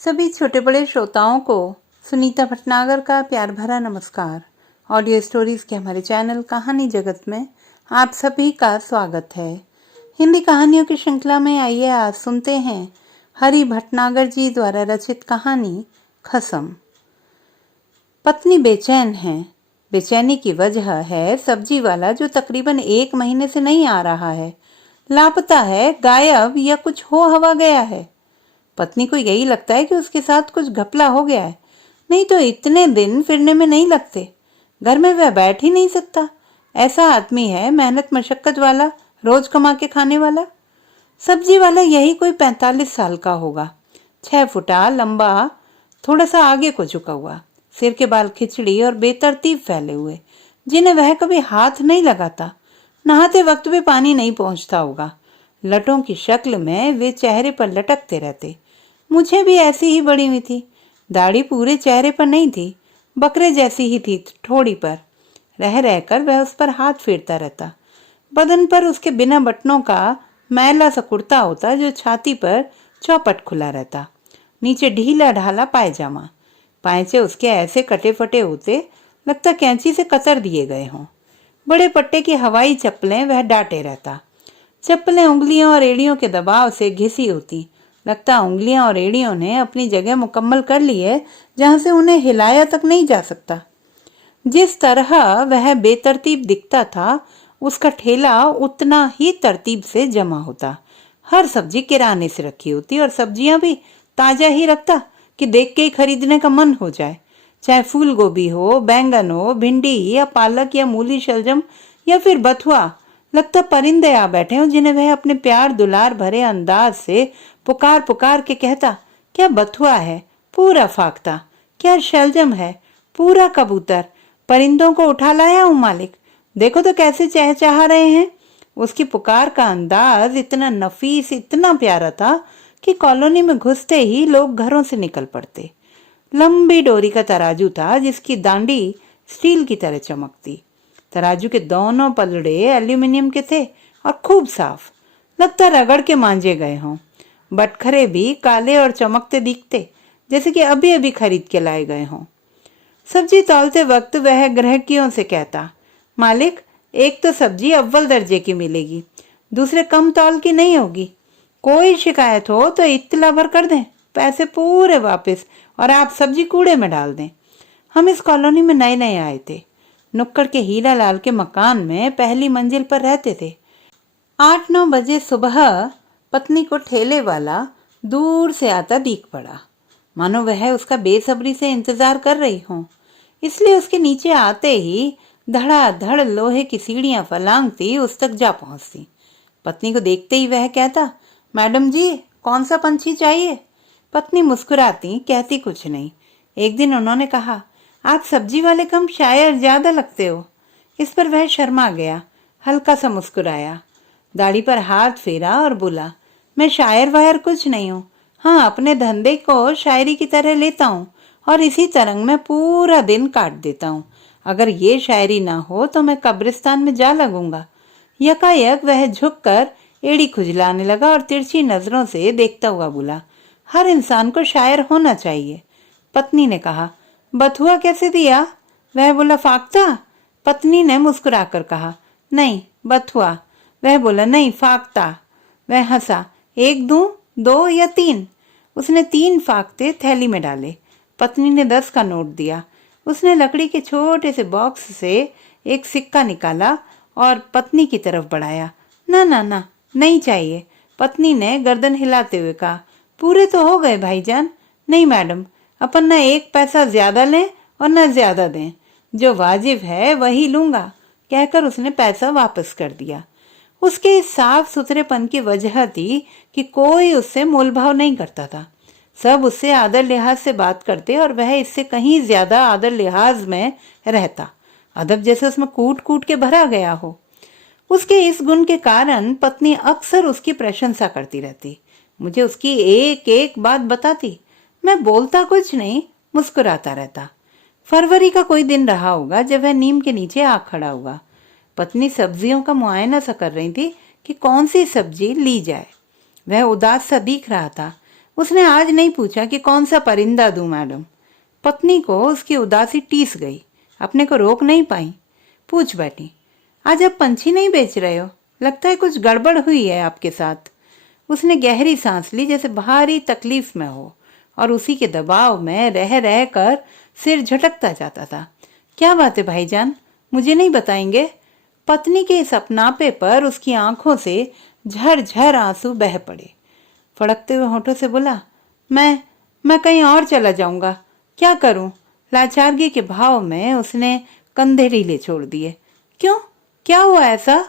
सभी छोटे बड़े श्रोताओं को सुनीता भटनागर का प्यार भरा नमस्कार। ऑडियो स्टोरीज के हमारे चैनल कहानी जगत में आप सभी का स्वागत है। हिंदी कहानियों की श्रृंखला में आइए आज सुनते हैं हरि भटनागर जी द्वारा रचित कहानी खसम। पत्नी बेचैन है। बेचैनी की वजह है सब्जी वाला जो तकरीबन 1 महीने से नहीं आ रहा है। लापता है, गायब या कुछ हो हवा गया है। पत्नी को यही लगता है कि उसके साथ कुछ घपला हो गया है, नहीं तो इतने दिन फिरने में नहीं लगते। घर में वह बैठ ही नहीं सकता। ऐसा आदमी है, मेहनत मशक्कत वाला, रोज कमा के खाने वाला। सब्जी वाला यही कोई 45 साल का होगा, 6 फुटा लंबा, थोड़ा सा आगे को झुका हुआ, सिर के बाल खिचड़ी और बेतरतीब फैले हुए, जिन्हें वह कभी हाथ नहीं लगाता। नहाते वक्त भी पानी नहीं पहुंचता होगा। लटों की शक्ल में वे चेहरे पर लटकते रहते। मुझे भी ऐसी ही बड़ी हुई थी। दाढ़ी पूरे चेहरे पर नहीं थी, बकरे जैसी ही थी ठोड़ी पर। रह रहकर वह उस पर हाथ फेरता रहता। बदन पर उसके बिना बटनों का मैला सा कुर्ता होता जो छाती पर चौपट खुला रहता। नीचे ढीला ढाला पायजामा। पायचे उसके ऐसे कटे फटे होते, लगता कैंची से कतर दिए गए हों। बड़े पट्टे की हवाई चप्पलें वह डांटे रहता। चप्पलें उंगलियों और एड़ियों के दबाव से घिसी होती। लगता उंगलियां और एड़ियों ने अपनी जगह मुकम्मल कर ली है, जहां से उन्हें हिलाया तक नहीं जा सकता। जिस तरह वह बेतरतीब दिखता था, उसका ठेला उतना ही तरतीब से जमा होता। हर सब्जी किराने से रखी होती और सब्जियां भी ताजा ही रखता कि देख के ही खरीदने का मन हो जाए। चाहे फूल गोभी हो, बैंगन हो, भिंडी या पालक या मूली शलजम या फिर बथुआ, लगता परिंदे आ बैठे हो जिन्हें वह अपने प्यार दुलार भरे अंदाज से पुकार पुकार के कहता। क्या बथुआ है, पूरा फाख्ता। क्या शलजम है, पूरा कबूतर। परिंदों को उठा लाया हूँ मालिक, देखो तो कैसे चहचहा रहे हैं। उसकी पुकार का अंदाज इतना नफीस, इतना प्यारा था कि कॉलोनी में घुसते ही लोग घरों से निकल पड़ते। लंबी डोरी का तराजू था जिसकी दांडी स्टील की तरह चमकती। तराजू के दोनों पलड़े एल्यूमिनियम के थे और खूब साफ, लगता रगड़ के मांजे गए हों। बटखरे भी काले और चमकते दिखते, जैसे कि अभी अभी खरीद के लाए गए हों। सब्जी तौलते वक्त वह ग्राहकियों से कहता, मालिक एक तो सब्जी अव्वल दर्जे की मिलेगी, दूसरे कम तौल की नहीं होगी। कोई शिकायत हो तो इत्तला भर कर दें, पैसे पूरे वापस, और आप सब्जी कूड़े में डाल दें। हम इस कॉलोनी में नए नए आए थे। नुक्कड़ के हीरा लाल के मकान में पहली मंजिल पर रहते थे। 8-9 बजे सुबह पत्नी को ठेले वाला दूर से आता दिख पड़ा, मानो वह उसका बेसब्री से इंतजार कर रही हो। इसलिए उसके नीचे आते ही धड़ाधड़ लोहे की सीढ़ियां फलांगती उस तक जा पहुंचती। पत्नी को देखते ही वह कहता, मैडम जी कौन सा पंछी चाहिए। पत्नी मुस्कुराती, कहती कुछ नहीं। एक दिन उन्होंने कहा, आप सब्जी वाले कम शायर ज्यादा लगते हो। इस पर वह शर्मा गया, हल्का सा मुस्कुराया, दाढ़ी पर हाथ फेरा और बोला, मैं शायर वायर कुछ नहीं हूँ। हाँ, अपने धंधे को शायरी की तरह लेता हूँ और इसी तरंग में पूरा दिन काट देता हूँ। अगर ये शायरी ना हो तो मैं कब्रिस्तान में जा लगूंगा। यकायक वह झुककर एड़ी खुजलाने लगा और तिरछी नजरों से देखता हुआ बोला, हर इंसान को शायर होना चाहिए। पत्नी ने कहा, बथुआ कैसे दिया। वह बोला, फाख्ता। पत्नी ने मुस्कुराकर कहा, नहीं बथुआ। वह बोला, नहीं फाख्ता। वह हंसा, 1 दूं, 2 या 3। उसने 3 फाख्ते थैली में डाले। पत्नी ने 10 का नोट दिया। उसने लकड़ी के छोटे से बॉक्स से एक सिक्का निकाला और पत्नी की तरफ बढ़ाया। ना ना ना, नहीं चाहिए। पत्नी ने गर्दन हिलाते हुए कहा, पूरे तो हो गए भाईजान। नहीं मैडम, अपन न 1 पैसा ज्यादा लें और न ज्यादा दें, जो वाजिब है वही लूंगा, कहकर उसने पैसा वापस कर दिया। उसके इस साफ सुथरेपन की वजह थी कि कोई उससे मोलभाव नहीं करता था। सब उससे आदर लिहाज से बात करते और वह इससे कहीं ज्यादा आदर लिहाज में रहता। अदब जैसे उसमें कूट कूट के भरा गया हो। उसके इस गुण के कारण पत्नी अक्सर उसकी प्रशंसा करती रहती। मुझे उसकी एक एक बात बताती। मैं बोलता कुछ नहीं, मुस्कुराता रहता। फरवरी का कोई दिन रहा होगा जब वह नीम के नीचे आ खड़ा हुआ। पत्नी सब्जियों का मुआयना सा कर रही थी कि कौन सी सब्जी ली जाए। वह उदास सा दिख रहा था। उसने आज नहीं पूछा कि कौन सा परिंदा दूं मैडम। पत्नी को उसकी उदासी टीस गई, अपने को रोक नहीं पाई, पूछ बैठी, आज आप पंछी नहीं बेच रहे हो? लगता है कुछ गड़बड़ हुई है आपके साथ। उसने गहरी सांस ली, जैसे भारी तकलीफ में हो, और उसी के दबाव में रह रह कर सिर झटकता जाता था। क्या बात है भाईजान, मुझे नहीं बताएंगे? पत्नी के इस अपनापे पर उसकी आंखों से झरझर आंसू बह पड़े। फड़कते हुए होठों से बोला, मैं कहीं और चला जाऊंगा, क्या करूं? लाचारगी के भाव में उसने कंधे ढीले छोड़ दिए। क्यों, क्या हुआ ऐसा?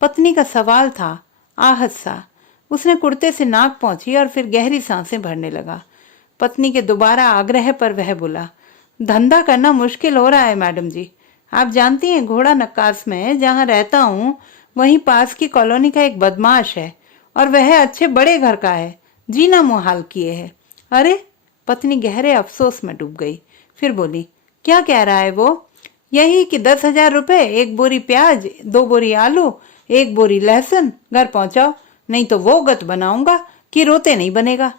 पत्नी का सवाल था, आहत सा। उसने कुर्ते से नाक पहुंची और फिर गहरी सांसें भरने लगा। पत्नी के दोबारा आग्रह पर वह बोला, धंधा करना मुश्किल हो रहा है मैडम जी। आप जानती हैं, घोड़ा नक्कास में जहां रहता हूं वहीं पास की कॉलोनी का एक बदमाश है, और वह अच्छे बड़े घर का है, जीना मुहाल किए है। अरे, पत्नी गहरे अफसोस में डूब गई। फिर बोली, क्या कह रहा है वो? यही कि 10,000 रुपए, 1 बोरी प्याज, 2 बोरी आलू, 1 बोरी लहसुन घर पहुंचाओ, नहीं तो वो गत बनाऊंगा कि रोते नहीं बनेगा।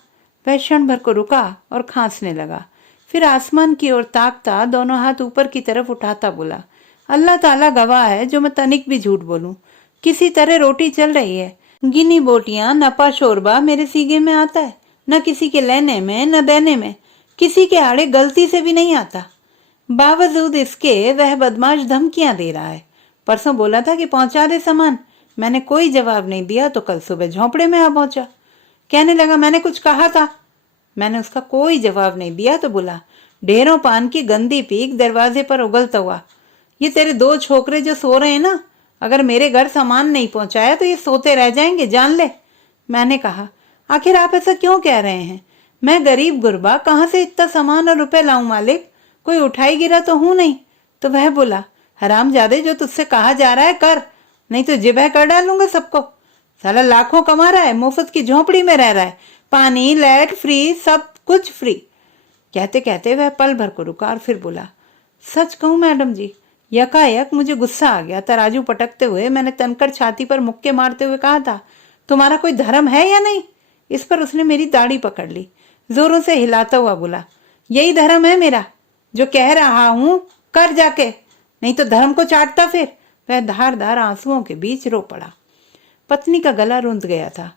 वह क्षण भर को रुका और खांसने लगा। फिर आसमान की ओर ताकता दोनों हाथ ऊपर की तरफ उठाता बोला, अल्लाह ताला गवाह है जो मैं तनिक भी झूठ बोलूं, किसी तरह रोटी चल रही है। गिनी बोटियां नपा शोरबा मेरे सीगे में आता है, न किसी के लेने में न देने में, किसी के आड़े गलती से भी नहीं आता। बावजूद इसके वह बदमाश धमकियां दे रहा है। परसों बोला था कि पहुंचा दे सामान, मैंने कोई जवाब नहीं दिया तो कल सुबह झोंपड़े में आ पहुंचा। कहने लगा मैंने कुछ कहा था। मैंने उसका कोई जवाब नहीं दिया तो बोला, ढेरों पान की गंदी पीक दरवाजे पर उगलता हुआ, ये तेरे 2 छोकरे जो सो रहे हैं ना, अगर मेरे घर सामान नहीं पहुंचाया तो ये सोते रह जाएंगे, जान ले। मैंने कहा, आखिर आप ऐसा क्यों कह रहे हैं? मैं गरीब गुरबा कहाँ से इतना सामान और रुपए लाऊं मालिक, कोई उठाई गिरा तो हूं नहीं। तो वह बोला, हरामजादे, जो तुझसे कहा जा रहा है कर, नहीं तो जिबह कर डालूंगा सबको। साला लाखों कमा रहा है, मुफ्त की झोपड़ी में रह रहा है, पानी लाइट फ्री, सब कुछ फ्री। कहते कहते वह पल भर को रुका और फिर बोला, सच कहूं मैडम जी, यकायक मुझे गुस्सा आ गया। तराजू पटकते हुए मैंने तनकर छाती पर मुक्के मारते हुए कहा था, तुम्हारा कोई धर्म है या नहीं? इस पर उसने मेरी दाढ़ी पकड़ ली, जोरों से हिलाता हुआ बोला, यही धर्म है मेरा, जो कह रहा हूं कर जाके, नहीं तो धर्म को चाटता फिर। वह धारदार आंसुओं के बीच रो पड़ा। पत्नी का गला रुंध गया था।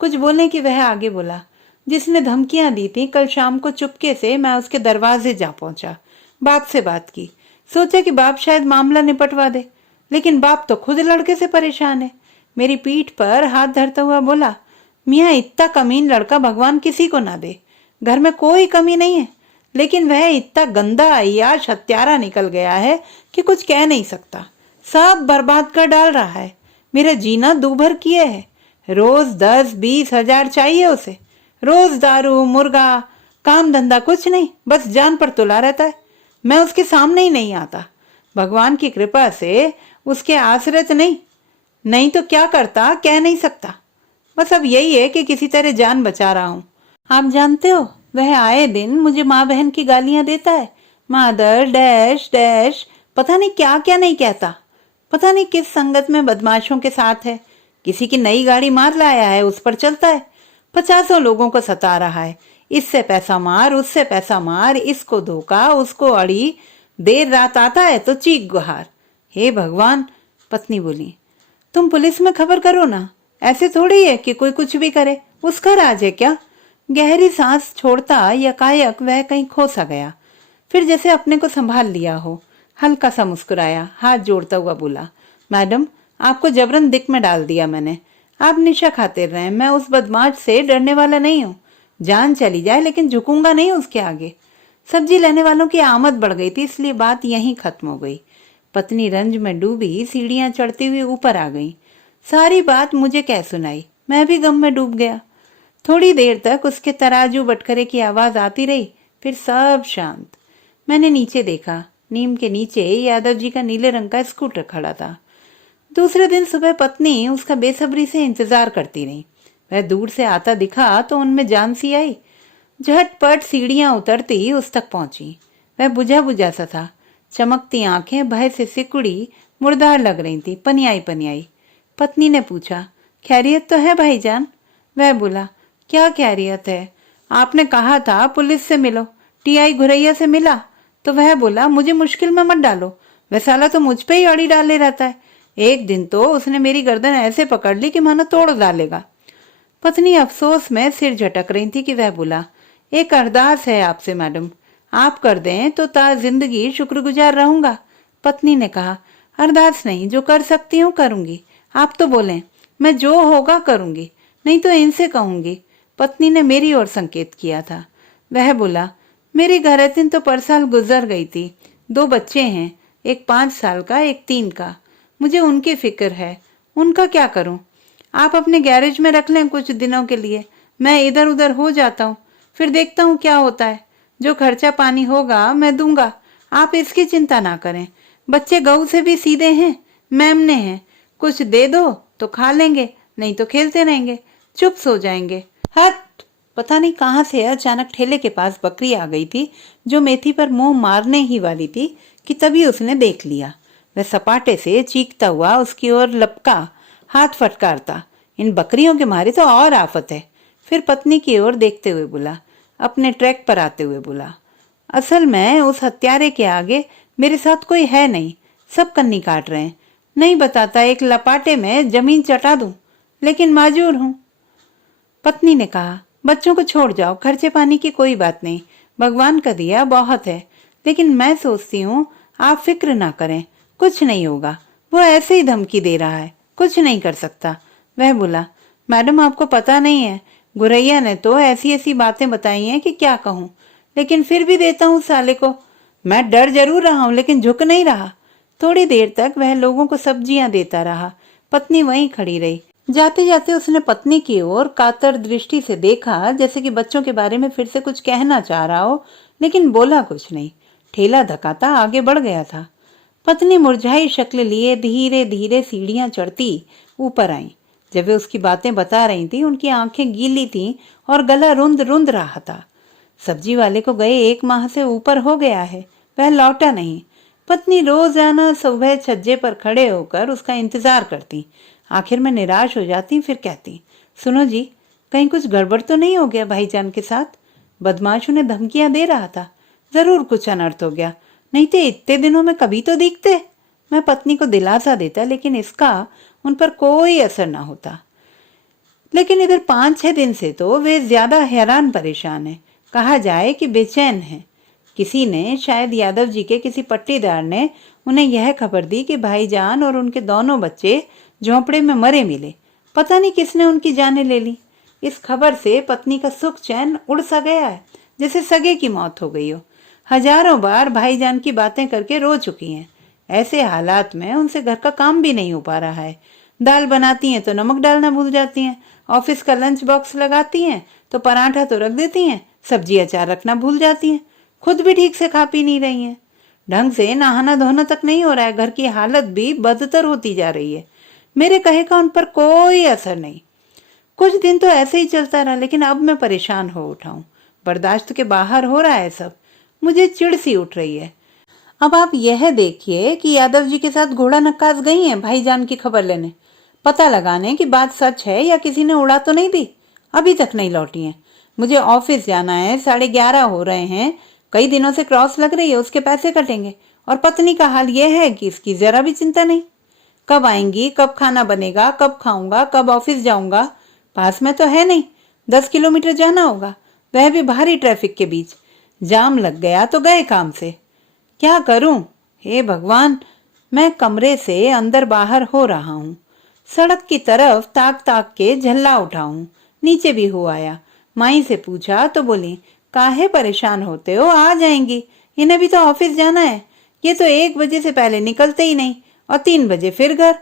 कुछ बोलने की वह आगे बोला, जिसने धमकियां दी थी, कल शाम को चुपके से मैं उसके दरवाजे जा पहुंचा, बाप से बात की, सोचा कि बाप शायद मामला निपटवा दे, लेकिन बाप तो खुद लड़के से परेशान है। मेरी पीठ पर हाथ धरता हुआ बोला, मियाँ इतना कमीन लड़का भगवान किसी को ना दे, घर में कोई कमी नहीं है, लेकिन वह इतना गंदा अय्याश हत्यारा निकल गया है कि कुछ कह नहीं सकता, सब बर्बाद कर डाल रहा है, मेरा जीना दूभर किए है। रोज 10-20 हजार चाहिए उसे, रोज दारू मुर्गा, काम धंधा कुछ नहीं, बस जान पर तुला रहता है। मैं उसके सामने ही नहीं आता, भगवान की कृपा से उसके आश्रित नहीं तो क्या करता कह नहीं सकता। बस अब यही है कि किसी तरह जान बचा रहा हूँ। आप जानते हो, वह आए दिन मुझे माँ बहन की गालियां देता है, मादर डैश डैश, पता नहीं क्या क्या नहीं कहता, पता नहीं किस संगत में बदमाशों के साथ है, किसी की नई गाड़ी मार लाया है, उस पर चलता है, 50 लोगों को सता रहा है, इससे पैसा मार उससे पैसा मार, इसको धोखा उसको अड़ी, देर रात आता है तो चीख गुहार। हे भगवान। पत्नी बोली, तुम पुलिस में खबर करो ना, ऐसे थोड़ी है कि कोई कुछ भी करे, उसका राज है क्या? गहरी सांस छोड़ता यकायक वह कहीं खो सा गया, फिर जैसे अपने को संभाल लिया हो, हल्का सा मुस्कुराया, हाथ जोड़ता हुआ बोला, मैडम आपको जबरन दिक में डाल दिया मैंने, आप निशा खाते रहे, मैं उस बदमाश से डरने वाला नहीं हूँ, जान चली जाए लेकिन झुकूंगा नहीं उसके आगे। सब्जी लेने वालों की आमद बढ़ गई थी, इसलिए बात यहीं खत्म हो गई। पत्नी रंज में डूबी सीढ़ियां चढ़ती हुई ऊपर आ गई, सारी बात मुझे कह सुनाई, मैं भी गम में डूब गया। थोड़ी देर तक उसके तराजू बटखरे की आवाज आती रही, फिर सब शांत। मैंने नीचे देखा, नीम के नीचे यादव जी का नीले रंग का स्कूटर खड़ा था। दूसरे दिन सुबह पत्नी उसका बेसब्री से इंतजार करती रही। वह दूर से आता दिखा तो उनमें जान सी आई। झटपट सीढ़ियां उतरती उस तक पहुंची। वह बुझा बुझा सा था, चमकती आंखें भय से सिकुड़ी मुर्दार लग रही थी, पनियाई पनियाई। पत्नी ने पूछा, खैरियत तो है भाईजान? वह बोला, क्या खैरियत है, आपने कहा था पुलिस से मिलो, टीआई घुरैया से मिला तो वह बोला मुझे मुश्किल में मत डालो, वह साला तो मुझ पे ही अड़ी डाले रहता है। एक दिन तो उसने मेरी गर्दन ऐसे पकड़ ली कि मानो तोड़ डालेगा। पत्नी अफसोस में सिर झटक रही थी कि वह बोला, एक अरदास है आपसे मैडम, आप कर दें तो ता जिंदगी शुक्रगुजार रहूंगा। पत्नी ने कहा, अरदास नहीं, जो कर सकती हूँ करूंगी, आप तो बोलें, मैं जो होगा करूंगी, नहीं तो इनसे कहूंगी। पत्नी ने मेरी ओर संकेत किया था। वह बोला, मेरी घरतीन तो परसाल गुजर गई थी, 2 बच्चे हैं, एक 5 साल का एक 3 का, मुझे उनकी फिक्र है, उनका क्या करूं? आप अपने गैरेज में रख लें कुछ दिनों के लिए, मैं इधर उधर हो जाता हूँ, फिर देखता हूँ क्या होता है, जो खर्चा पानी होगा मैं दूंगा, आप इसकी चिंता ना करें। बच्चे गऊ से भी सीधे हैं, मेमने हैं, कुछ दे दो तो खा लेंगे, नहीं तो खेलते रहेंगे, चुप सो जाएंगे। हट! पता नहीं कहाँ से अचानक ठेले के पास बकरी आ गई थी जो मेथी पर मुंह मारने ही वाली थी कि तभी उसने देख लिया। वह सपाटे से चीखता हुआ उसकी ओर लपका, हाथ फटकारता, इन बकरियों के मारे तो और आफत है। फिर पत्नी की ओर देखते हुए बोला, अपने ट्रैक पर आते हुए बोला, असल में उस हत्यारे के आगे मेरे साथ कोई है नहीं, सब कन्नी काट रहे हैं, नहीं बताता एक लपाटे में जमीन चटा दूं, लेकिन माजूर हूं। पत्नी ने कहा, बच्चों को छोड़ जाओ, खर्चे पानी की कोई बात नहीं, भगवान का दिया बहुत है, लेकिन मैं सोचती हूँ आप फिक्र ना करें, कुछ नहीं होगा, वो ऐसे ही धमकी दे रहा है, कुछ नहीं कर सकता। वह बोला, मैडम आपको पता नहीं है, गुरैया ने तो ऐसी ऐसी बातें बताई हैं कि क्या कहूँ, लेकिन फिर भी देता हूँ साले को। मैं डर जरूर रहा हूँ लेकिन झुक नहीं रहा। थोड़ी देर तक वह लोगों को सब्जियां देता रहा। पत्नी वहीं खड़ी रही। जाते जाते उसने पत्नी की ओर कातर दृष्टि से देखा, जैसे कि बच्चों के बारे में फिर से कुछ कहना चाह रहा हो, लेकिन बोला कुछ नहीं। ठेला धकाता आगे बढ़ गया था। पत्नी मुरझाई शक्ल लिए धीरे धीरे सीढ़ियां चढ़ती ऊपर आई। जब वे उसकी बातें बता रही थी, उनकी आंखें गीली थीं और गला रुंध रुंध रहा था। सब्जी वाले को गए 1 माह से ऊपर हो गया है, वह लौटा नहीं। पत्नी रोजाना सुबह छज्जे पर खड़े होकर उसका इंतजार करती। आखिर में निराश हो जाती, फिर कहती, सुनो जी, कहीं कुछ गड़बड़ तो नहीं हो गया भाईजान के साथ? बदमाश उन्हें धमकियां दे रहा था, जरूर कुछ अनर्थ हो गया, नहीं तो इतने दिनों में कभी तो दिखते। मैं पत्नी को दिलासा देता, लेकिन इसका उन पर कोई असर ना होता। लेकिन इधर 5-6 दिन से तो वे ज्यादा हैरान परेशान है, कहा जाए कि बेचैन है। किसी ने, शायद यादव जी के किसी पट्टीदार ने उन्हें यह खबर दी कि भाईजान और उनके दोनों बच्चे झोंपड़े में मरे मिले। पता नहीं किसने उनकी जानें ले ली। इस खबर से पत्नी का सुख चैन उड़ सा गया है, जैसे सगे की मौत हो गई हो। हजारों बार भाईजान की बातें करके रो चुकी हैं। ऐसे हालात में उनसे घर का काम भी नहीं हो पा रहा है। दाल बनाती हैं तो नमक डालना भूल जाती हैं, ऑफिस का लंच बॉक्स लगाती हैं तो पराठा तो रख देती हैं, सब्जी अचार रखना भूल जाती हैं, खुद भी ठीक से खा पी नहीं रही हैं। ढंग से नहाना धोना तक नहीं हो रहा है, घर की हालत भी बदतर होती जा रही है। मेरे कहे का उन पर कोई असर नहीं। कुछ दिन तो ऐसे ही चलता रहा, लेकिन अब मैं परेशान हो उठा हूं। बर्दाश्त के बाहर हो रहा है सब। मुझे चिढ़ सी उठ रही है। अब आप यह देखिए कि यादव जी के साथ घोड़ा नक्कास गई हैं भाईजान की खबर लेने, पता लगाने कि बात सच है या किसी ने उड़ा तो नहीं दी। अभी तक नहीं लौटी हैं। मुझे ऑफिस जाना है, 11:30 हो रहे हैं, कई दिनों से क्रॉस लग रही है, उसके पैसे कटेंगे। और पत्नी का हाल यह है कि इसकी जरा भी चिंता नहीं। कब आएंगी, कब खाना बनेगा, कब खाऊंगा, कब ऑफिस जाऊंगा, पास में तो है नहीं, 10 किलोमीटर जाना होगा, वह भी भारी ट्रैफिक के बीच। जाम लग गया तो गए काम से। क्या करूं? हे भगवान! मैं कमरे से अंदर बाहर हो रहा हूं। सड़क की तरफ ताक ताक के झल्ला उठाऊं। नीचे भी हो आया। माई से पूछा तो बोली, काहे परेशान होते हो, आ जाएंगी, इन्हें भी तो ऑफिस जाना है। ये तो 1 बजे से पहले निकलते ही नहीं और 3 बजे फिर घर।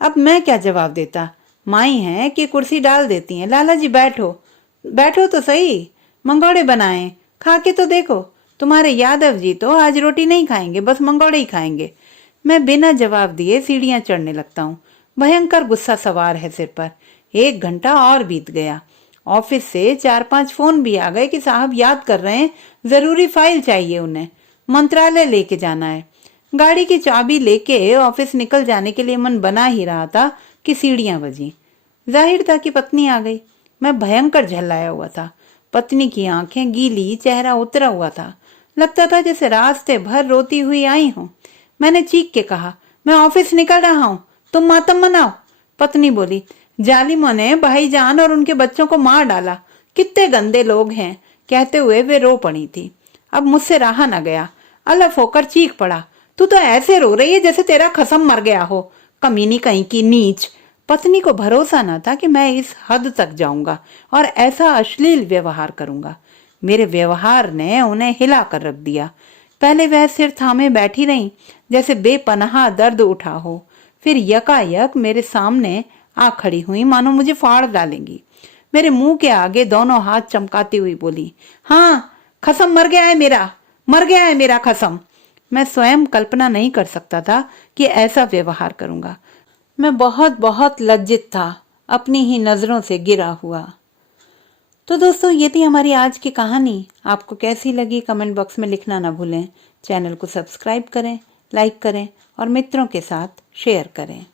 अब मैं क्या जवाब देता? माई हैं कि कुर्सी डाल देती हैं, लाला जी बैठो, बैठो तो सही, मंगोड़े बनाए, खा के तो देखो। तुम्हारे यादव जी तो आज रोटी नहीं खाएंगे, बस मंगोड़े ही खाएंगे। मैं बिना जवाब दिए सीढ़ियां चढ़ने लगता हूँ। भयंकर गुस्सा सवार है सिर पर। 1 घंटा और बीत गया। ऑफिस से 4-5 फोन भी आ गए कि साहब याद कर रहे हैं, जरूरी फाइल चाहिए उन्हें, मंत्रालय लेके जाना है। गाड़ी की चाबी लेके ऑफिस निकल जाने के लिए मन बना ही रहा था कि सीढ़ियां बजी। जाहिर था कि पत्नी आ गई। मैं भयंकर झल्लाया हुआ था। पत्नी की आंखें गीली, चेहरा उतरा हुआ था। लगता था जैसे रास्ते भर रोती हुई आई हूं। मैंने चीख के कहा, मैं ऑफिस निकल रहा हूं, तुम मातम मनाओ। पत्नी बोली, जालिमों ने भाईजान और उनके बच्चों को मार डाला, कितने गंदे लोग हैं। कहते हुए वे रो पड़ी थी। अब मुझसे रहा न गया, अलफ होकर चीख पड़ा, तू तो ऐसे रो रही है जैसे तेरा खसम मर गया हो, कमीनी कहीं की नीच। पत्नी को भरोसा न था कि मैं इस हद तक जाऊंगा और ऐसा अश्लील व्यवहार करूंगा। मेरे व्यवहार ने उन्हें हिला कर रख दिया। पहले वह सिर थामे बैठी रहीं, जैसे बेपनाह दर्द उठा हो। फिर यकायक मेरे सामने आ खड़ी हुई, मानो मुझे फाड़ डालेंगी। मेरे मुंह के आगे दोनों हाथ चमकाती हुई बोली, हाँ, खसम मर गया है मेरा, मर गया है मेरा खसम। मैं स्वयं कल्पना नहीं कर सकता था कि ऐसा व्यवहार करूंगा। मैं बहुत बहुत लज्जित था, अपनी ही नजरों से गिरा हुआ। तो दोस्तों, ये थी हमारी आज की कहानी। आपको कैसी लगी कमेंट बॉक्स में लिखना ना भूलें। चैनल को सब्सक्राइब करें, लाइक करें और मित्रों के साथ शेयर करें।